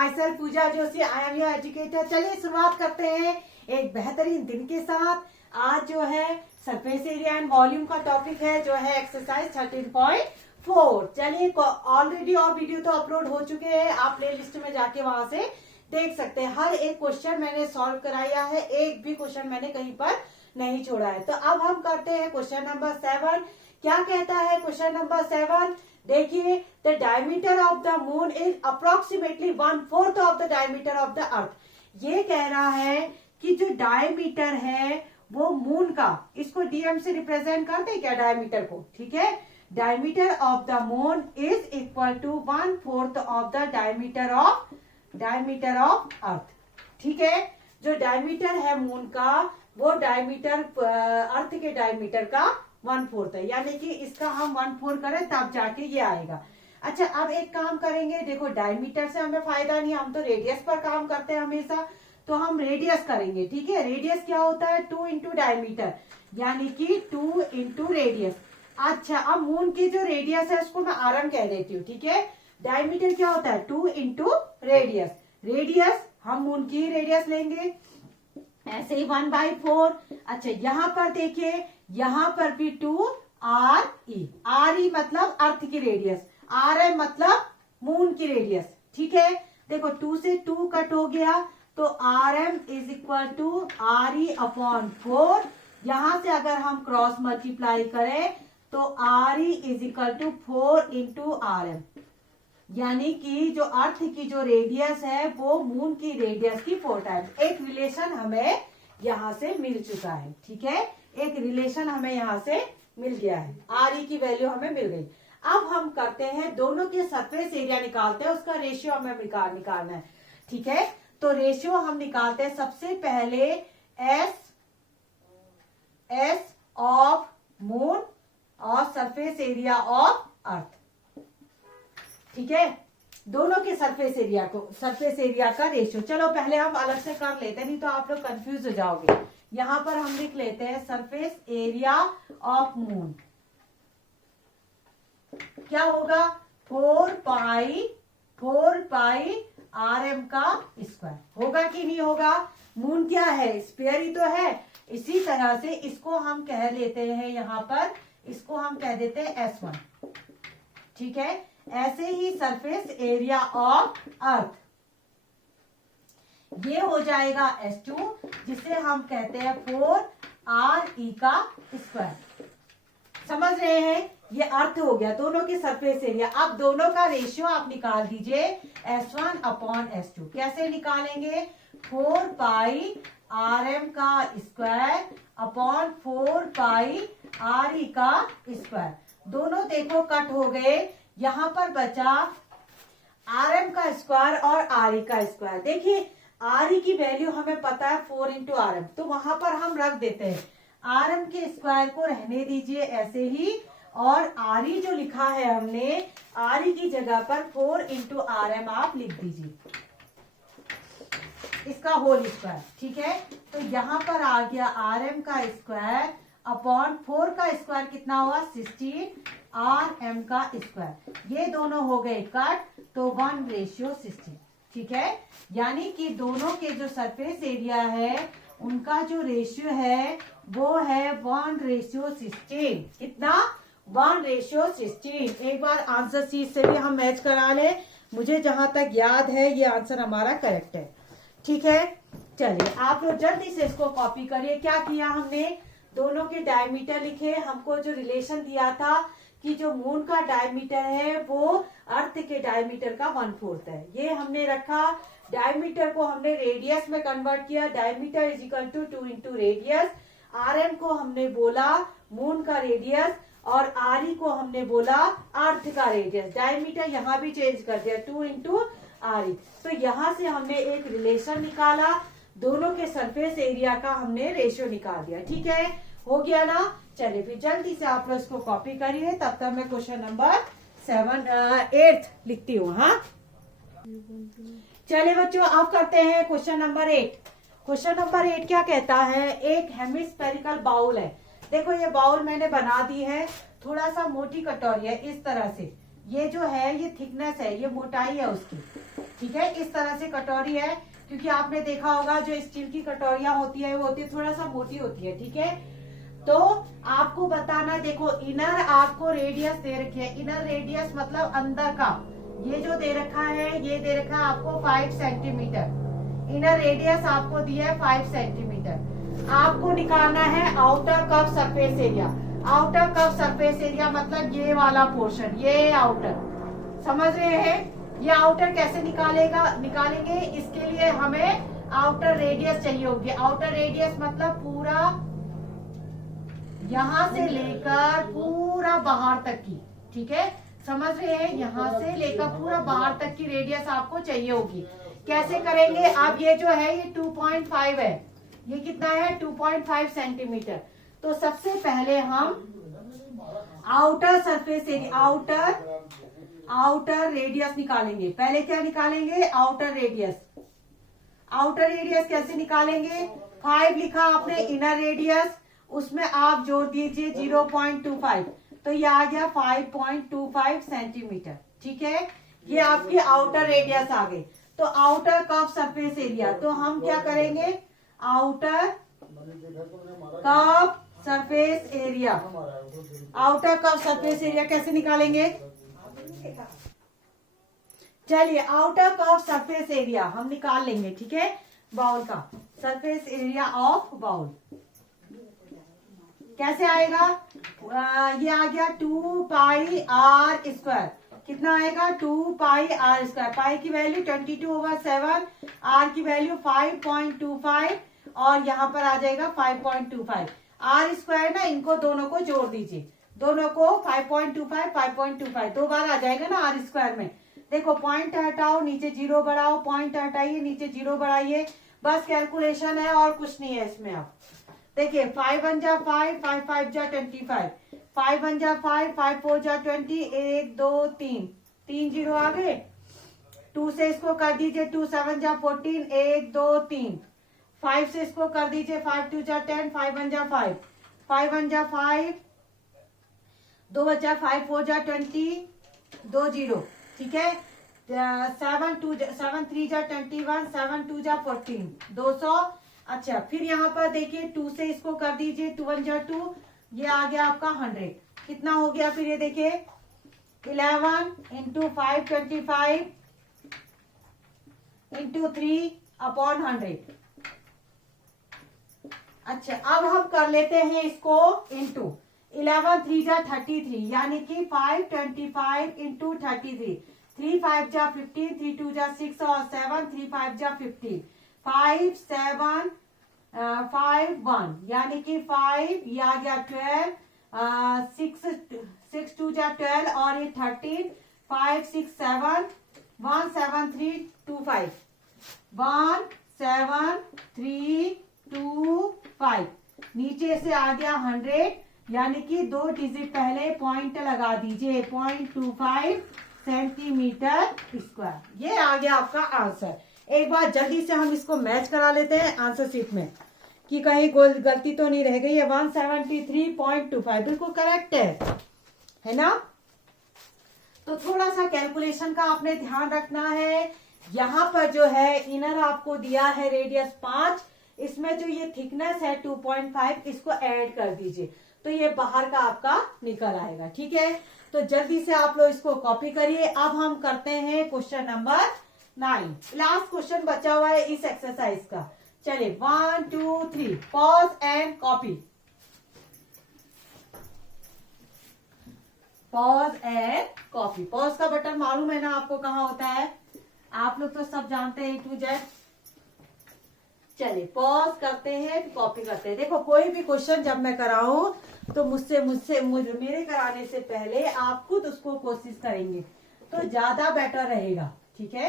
My self Pooja Joshi, I am your educator. चलिए शुरुआत करते हैं एक बेहतरीन दिन के साथ। आज जो है सरफेस एरिया एंड वॉल्यूम का टॉपिक है, जो है एक्सरसाइज 13.4। चलिए ऑलरेडी और वीडियो तो अपलोड हो चुके हैं, आप प्ले लिस्ट में जाके वहां से देख सकते हैं। हर एक क्वेश्चन मैंने सॉल्व कराया है, एक भी क्वेश्चन मैंने कहीं पर नहीं छोड़ा है। तो अब हम करते हैं क्वेश्चन नंबर 7। क्या कहता है क्वेश्चन नंबर 7? देखिए, the diameter of the moon is approximately 1/4 of the diameter of the earth. ये कह रहा है कि जो डायमीटर है वो मून का, इसको डीएम से रिप्रेजेंट करते क्या डायमीटर को, ठीक है। Diameter of the moon is equal to 1/4 of the diameter of earth, ठीक है। जो डायमीटर है मून का वो डायमीटर अर्थ के डायमीटर का 1/4 है, यानी कि इसका हम 1/4 करें तब जाके ये आएगा। अच्छा, अब एक काम करेंगे, देखो डायमीटर से हमें फायदा नहीं, हम तो रेडियस पर काम करते हैं हमेशा, तो हम रेडियस करेंगे, ठीक है। रेडियस क्या होता है? 2 इंटू डायमीटर, यानी कि 2 इंटू रेडियस। अच्छा, अब मून की जो रेडियस है उसको मैं आरएम कह देती हूँ, ठीक है। डायमीटर क्या होता है? 2 इंटू रेडियस। रेडियस हम मून की रेडियस लेंगे, ऐसे ही 1/4। अच्छा, यहाँ पर देखिए, यहाँ पर भी 2RE। RE मतलब अर्थ की रेडियस, RM मतलब मून की रेडियस, ठीक है। देखो 2 से 2 कट हो गया, तो RM is equal to RE upon 4। यहां से अगर हम क्रॉस मल्टीप्लाई करें तो RE is equal to 4 into RM, यानी कि जो अर्थ की जो रेडियस है वो मून की रेडियस की 4 टाइम्स। एक रिलेशन हमें यहाँ से मिल चुका है, ठीक है। एक रिलेशन हमें यहाँ से मिल गया है, RE की वैल्यू हमें मिल गई। अब हम करते हैं दोनों के सरफेस एरिया निकालते हैं, उसका रेशियो हमें निकालना है, ठीक है। तो रेशियो हम निकालते हैं सबसे पहले एस ऑफ मून और सरफेस एरिया ऑफ अर्थ, ठीक है। दोनों के सरफेस एरिया का रेशियो। चलो पहले हम अलग से कर लेते हैं, नहीं तो आप लोग कंफ्यूज हो जाओगे। यहां पर हम लिख लेते हैं सरफेस एरिया ऑफ मून क्या होगा? 4 पाई RM का स्क्वायर। होगा कि नहीं होगा? मून क्या है? स्फीयर ही तो है। इसी तरह से इसको हम कह लेते हैं, यहां पर इसको हम कह देते हैं S1, ठीक है। ऐसे ही सरफेस एरिया ऑफ अर्थ ये हो जाएगा S2, जिसे हम कहते हैं 4RE का स्क्वायर। समझ रहे हैं? ये अर्थ हो गया दोनों के सरफेस एरिया। अब दोनों का रेशियो आप निकाल दीजिए, S1 अपॉन S2। कैसे निकालेंगे? 4 पाई RM का स्क्वायर अपॉन 4 पाई RE का स्क्वायर। दोनों देखो कट हो गए, यहां पर बचा RM का स्क्वायर और RE का स्क्वायर। देखिए RE की वैल्यू हमें पता है 4 इंटू RM, तो वहां पर हम रख देते हैं। RM के स्क्वायर को रहने दीजिए ऐसे ही, और RE जो लिखा है हमने, RE की जगह पर 4 इंटू RM आप लिख दीजिए, इसका होल स्क्वायर, ठीक है। तो यहाँ पर आ गया RM का स्क्वायर अपॉन 4 का स्क्वायर कितना हुआ? 16 RM का स्क्वायर। ये दोनों हो गए कट, तो 1:16, ठीक है। यानी कि दोनों के जो सरफेस एरिया है उनका जो रेशियो है वो है 1:16। कितना? 1:16। एक बार आंसर शीट से भी हम मैच करा ले, मुझे जहां तक याद है ये आंसर हमारा करेक्ट है, ठीक है। चलिए आप लोग जल्दी से इसको कॉपी करिए। क्या किया हमने? दोनों के डायमीटर लिखे। हमको जो रिलेशन दिया था कि जो मून का डायमीटर है वो अर्थ के डायमीटर का 1/4 है, ये हमने रखा। डायमीटर को हमने रेडियस में कन्वर्ट किया, diameter is equal to 2 into radius. RM को हमने बोला मून का रेडियस, और RE को हमने बोला अर्थ का रेडियस। डायमीटर यहाँ भी चेंज कर दिया, 2 इंटू RE। तो यहाँ से हमने एक रिलेशन निकाला, दोनों के सरफेस एरिया का हमने रेशियो निकाल दिया, ठीक है। हो गया ना? चलिए फिर जल्दी से आप लोग इसको कॉपी करिए, तब तक मैं क्वेश्चन नंबर 8 लिखती हूँ। हाँ चलिए बच्चों, अब करते हैं क्वेश्चन नंबर 8। क्वेश्चन नंबर 8 क्या कहता है? एक हेमिस्फेरिकल बाउल है। देखो ये बाउल मैंने बना दी है, थोड़ा सा मोटी कटोरी है इस तरह से, ये जो है ये थिकनेस है, ये मोटाई है उसकी, ठीक है। इस तरह से कटोरी है, क्योंकि आपने देखा होगा जो स्टील की कटोरियां होती है वो होती है थोड़ा सा मोटी होती है, ठीक है। तो आपको बताना, देखो इनर आपको रेडियस दे रखी है, इनर रेडियस मतलब अंदर का, ये जो दे रखा है ये दे रखा है आपको 5 सेंटीमीटर, इनर रेडियस आपको दिया है 5 सेंटीमीटर। आपको निकालना है outer curve surface area. Outer curve surface area मतलब ये वाला पोर्शन, ये आउटर, समझ रहे हैं। ये आउटर कैसे निकालेंगे, इसके लिए हमें आउटर रेडियस चाहिए होगी। आउटर रेडियस मतलब पूरा यहां से लेकर पूरा बाहर तक की, ठीक है, समझ रहे हैं। यहां से लेकर पूरा बाहर तक की रेडियस आपको चाहिए होगी। कैसे करेंगे, अब ये जो है ये 2.5 है, ये कितना है 2.5 सेंटीमीटर। तो सबसे पहले हम outer surface area, outer radius निकालेंगे। पहले क्या निकालेंगे, आउटर रेडियस। आउटर रेडियस कैसे निकालेंगे, 5 लिखा आपने इनर रेडियस, उसमें आप जोड़ दीजिए 0.25, तो ये आ गया 5.25 सेंटीमीटर, ठीक है। ये आपकी आउटर रेडियस आ गई। तो आउटर कर्व सरफेस एरिया, तो हम क्या करेंगे, outer curve surface area, outer curve surface area कैसे निकालेंगे, चलिए आउटर कर्व सरफेस एरिया हम निकाल लेंगे, ठीक है। बाउल का सरफेस एरिया ऑफ बाउल कैसे आएगा, ये आ गया 2 पाई आर स्क्वायर, कितना आएगा 2 पाई आर स्क्वायर। पाई की वैल्यू 22/7, आर की वैल्यू 5.25 और यहाँ पर आ जाएगा 5.25। आर स्क्वायर ना, इनको दोनों को जोड़ दीजिए, दोनों को 5.25 5.25 दो बार आ जाएगा ना आर स्क्वायर में। देखो पॉइंट हटाओ, नीचे 0 बढ़ाओ, पॉइंट हटाइए, नीचे 0 बढ़ाइए, बस कैलकुलेशन है और कुछ नहीं है इसमें। अब देखिए 5 1 जा 5, 5 5 जा 25, 5 1 जा 5, 5 4 जा 20, 1 2 3, 3 0 आ गए। 2 से इसको कर दीजिए 2 7 जा 14, 1 2 3, 5 से इसको कर दीजिए 5 2 जा 10, 5 1 जा 5, 5 1 जा 5, 2 बचा 5 4 जा 20, 2 0, ठीक है। 7 3 जा 21, 7 2 जा 14, 200। अच्छा फिर यहाँ पर देखिए 2 से इसको कर दीजिए 2 1 जा 2, ये आ गया आपका 100, कितना हो गया फिर ये देखिए 11 इंटू 5 25 इंटू 3/100। अच्छा अब हम कर लेते हैं इसको इंटू 11 3 जा 33, यानी कि 525 इंटू 33, 3 5 जा 15, 3 2 जा 6 और 7 3 5 जा 15, 5 7 5 1, यानी कि 5 ये आ गया 12, 6 2 जा 12 और ये 13, 5 6 7 1 7 3 2 5, 1 7 3 2 5, नीचे से आ गया 100, यानी कि 2 डिजिट पहले पॉइंट लगा दीजिए 0.25 सेंटीमीटर स्क्वायर। ये आ गया आपका आंसर। एक बार जल्दी से हम इसको मैच करा लेते हैं आंसर शीट में कि कहीं गलती तो नहीं रह गई है। 173.25 बिल्कुल करेक्ट है ना। तो थोड़ा सा कैलकुलेशन का आपने ध्यान रखना है। यहाँ पर जो है इनर आपको दिया है रेडियस 5, इसमें जो ये थिकनेस है 2.5, इसको ऐड कर दीजिए तो ये बाहर का आपका निकल आएगा, ठीक है। तो जल्दी से आप लोग इसको कॉपी करिए। अब हम करते हैं क्वेश्चन नंबर 9, लास्ट क्वेश्चन बचा हुआ है इस एक्सरसाइज का। चलिए 1 2 3 pause and copy, pause and copy. Pause का बटन मालूम है ना आपको कहाँ होता है, आप लोग तो सब जानते हैं A to Z। चलिए पॉज करते हैं कॉपी करते हैं। देखो कोई भी क्वेश्चन जब मैं कराऊं तो मेरे कराने से पहले आप खुद उसको कोशिश करेंगे तो ज्यादा बेटर रहेगा, ठीक है।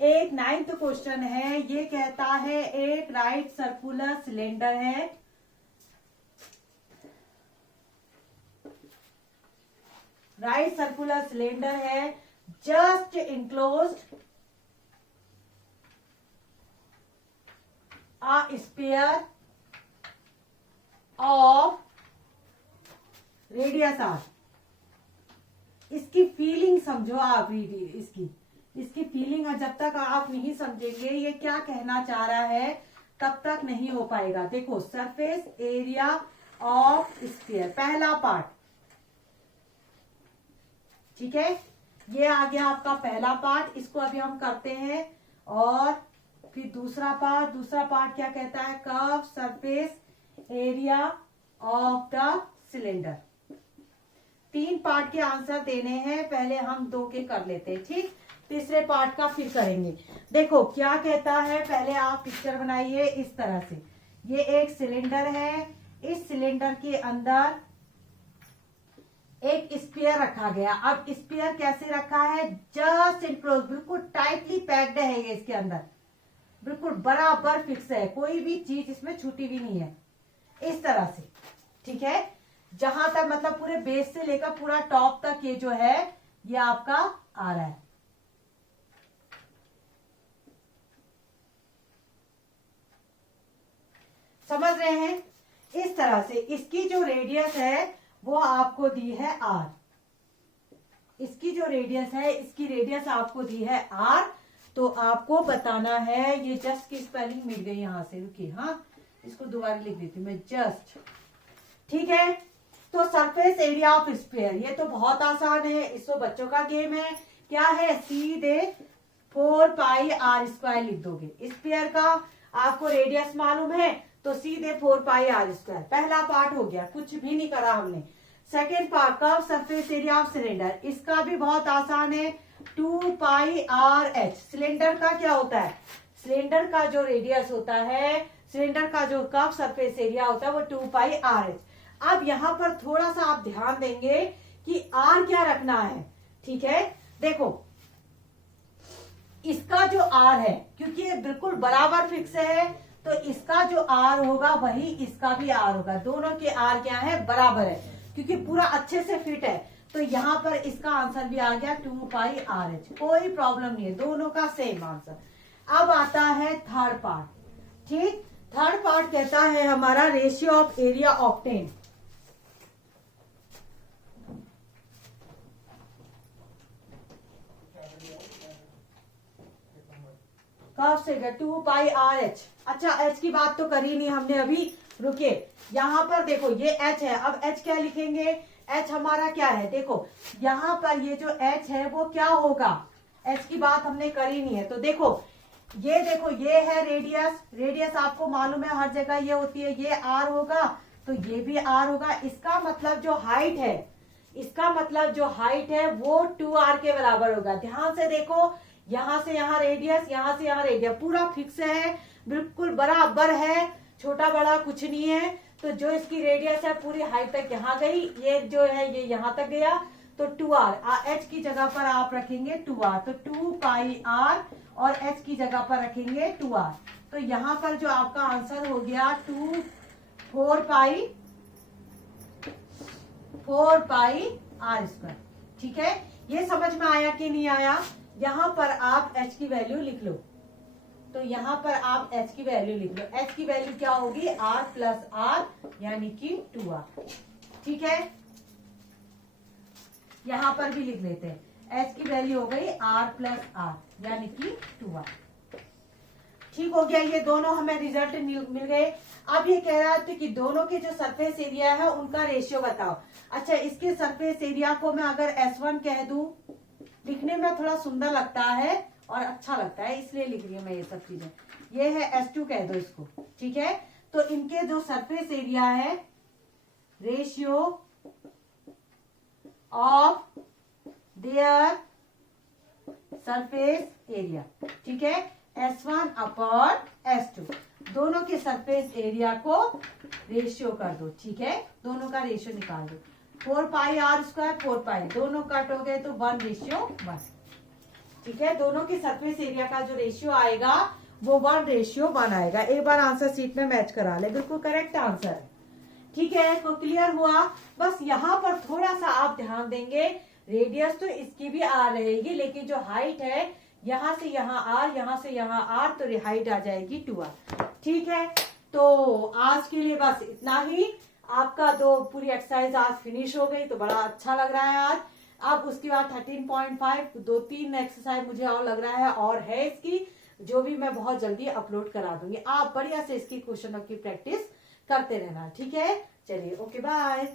एक 9th क्वेश्चन है, ये कहता है एक राइट सर्कुलर सिलेंडर है, राइट सर्कुलर सिलेंडर है, just enclosed a sphere of radius r, इसकी फीलिंग समझो आप, इसकी फीलिंग जब तक आप नहीं समझेंगे ये क्या कहना चाह रहा है तब तक नहीं हो पाएगा। देखो सरफेस एरिया ऑफ स्फीयर, पहला पार्ट, ठीक है, ये आ गया आपका पहला पार्ट, इसको अभी हम करते हैं। और फिर दूसरा पार्ट क्या कहता है, curve surface area of the cylinder. 3 part के आंसर देने हैं, पहले हम 2 के कर लेते हैं, ठीक। तीसरे पार्ट का फिर करेंगे। देखो क्या कहता है, पहले आप पिक्चर बनाइए इस तरह से, ये एक सिलेंडर है, इस सिलेंडर के अंदर एक स्फीयर रखा गया। अब स्फीयर कैसे रखा है, जस्ट इनक्लोज, बिल्कुल टाइटली पैक्ड है ये, इसके अंदर बिल्कुल बराबर फिक्स है, कोई भी चीज इसमें छूटी भी नहीं है, इस तरह से, ठीक है। जहां तक मतलब पूरे बेस से लेकर पूरा टॉप तक ये जो है ये आपका आ रहा है। समझ रहे हैं, इस तरह से इसकी जो रेडियस है वो आपको दी है r, इसकी जो रेडियस है, इसकी रेडियस आपको दी है r। तो आपको बताना है, ये जस्ट की स्पेलिंग मिल गई यहां से, रुकिए, हाँ इसको दोबारा लिख देती हूँ मैं, जस्ट, ठीक है। तो सरफेस एरिया ऑफ स्फीयर, ये तो बहुत आसान है, इसको बच्चों का गेम है, क्या है, सीधे 4 पाई r स्क्वायर लिख दोगे। स्फीयर का आपको रेडियस मालूम है तो सीधे 4 पाई r स्क्वायर, पहला पार्ट हो गया, कुछ भी नहीं करा हमने। Second part curve surface area of cylinder, इसका भी बहुत आसान है, 2 पाई r h। सिलेंडर का क्या होता है, सिलेंडर का जो रेडियस होता है, सिलेंडर का जो कर्व सरफेस एरिया होता है वो 2 पाई r h। अब यहाँ पर थोड़ा सा आप ध्यान देंगे कि r क्या रखना है, ठीक है। देखो इसका जो r है, क्योंकि ये बिल्कुल बराबर फिक्स है, तो इसका जो r होगा वही इसका भी r होगा, दोनों के r क्या है, बराबर है, क्योंकि पूरा अच्छे से फिट है। तो यहाँ पर इसका आंसर भी आ गया 2 पाई r h, कोई प्रॉब्लम नहीं है, दोनों का सेम आंसर। अब आता है थर्ड पार्ट, ठीक। थर्ड पार्ट कहता है हमारा ratio of area obtain. Curve से 2 पाई r h। अच्छा h की बात तो करी नहीं हमने अभी, रुके, यहाँ पर देखो ये h है, अब h क्या लिखेंगे, h हमारा क्या है, देखो यहाँ पर ये जो h है वो क्या होगा, h की बात हमने करी नहीं है। तो देखो ये है रेडियस, रेडियस आपको मालूम है हर जगह ये होती है, ये r होगा तो ये भी r होगा। इसका मतलब जो हाइट है, इसका मतलब जो हाइट है वो 2r के बराबर होगा। ध्यान से देखो, यहां से यहाँ रेडियस, यहां से यहाँ रेडियस, पूरा फिक्स है, बिल्कुल बराबर है, छोटा बड़ा कुछ नहीं है। तो जो इसकी रेडियस है पूरी हाइट तक यहाँ गई, ये जो है ये यहाँ तक गया, तो 2r, h की जगह पर आप रखेंगे 2r, तो 2 पाई r, और h की जगह पर रखेंगे 2r। तो यहाँ पर जो आपका आंसर हो गया 4 पाई r स्क्वायर, ठीक है। ये समझ में आया कि नहीं आया, यहाँ पर आप h की वैल्यू लिख लो, तो यहाँ पर आप h की वैल्यू लिख लो, h की वैल्यू क्या होगी, r प्लस r यानी कि 2r, ठीक है। यहाँ पर भी लिख लेते हैं, h की वैल्यू हो गई r प्लस r यानी कि 2r, ठीक हो गया। ये दोनों हमें रिजल्ट मिल गए। अब ये कह रहा था कि दोनों के जो सरफेस एरिया है उनका रेशियो बताओ। अच्छा, इसके सरफेस एरिया को मैं अगर S1 कह दूं, लिखने में थोड़ा सुंदर लगता है और अच्छा लगता है, इसलिए लिख रही हूं मैं ये सब चीजें। ये है S2 कह दो इसको, ठीक है। तो इनके जो सरफेस एरिया है, ratio of their surface area, ठीक है, S1 अपॉन S2, दोनों के सरफेस एरिया को रेशियो कर दो, ठीक है, दोनों का रेशियो निकाल दो। 4 पाई r स्क्वायर 4 पाई, दोनों कट हो गए तो 1:1, ठीक है। दोनों के सरफेस एरिया का जो रेशियो आएगा वो 1:1 आएगा। एक बार आंसर शीट में मैच करा ले, बिल्कुल करेक्ट आंसर है, ठीक है। तो क्लियर हुआ। बस यहाँ पर थोड़ा सा आप ध्यान देंगे, रेडियस तो इसकी भी r रहेगी, लेकिन जो हाइट है यहाँ से यहाँ r, यहाँ से यहाँ r, तो हाइट आ जाएगी 2r, ठीक है। तो आज के लिए बस इतना ही। आपका पूरी एक्सरसाइज आज फिनिश हो गई, तो बड़ा अच्छा लग रहा है आज। अब उसके बाद 13.5 2-3 एक्सरसाइज मुझे और लग रहा है और है इसकी, जो भी मैं बहुत जल्दी अपलोड करा दूंगी। आप बढ़िया से इसकी क्वेश्चन की प्रैक्टिस करते रहना, ठीक है। चलिए, ओके, बाय।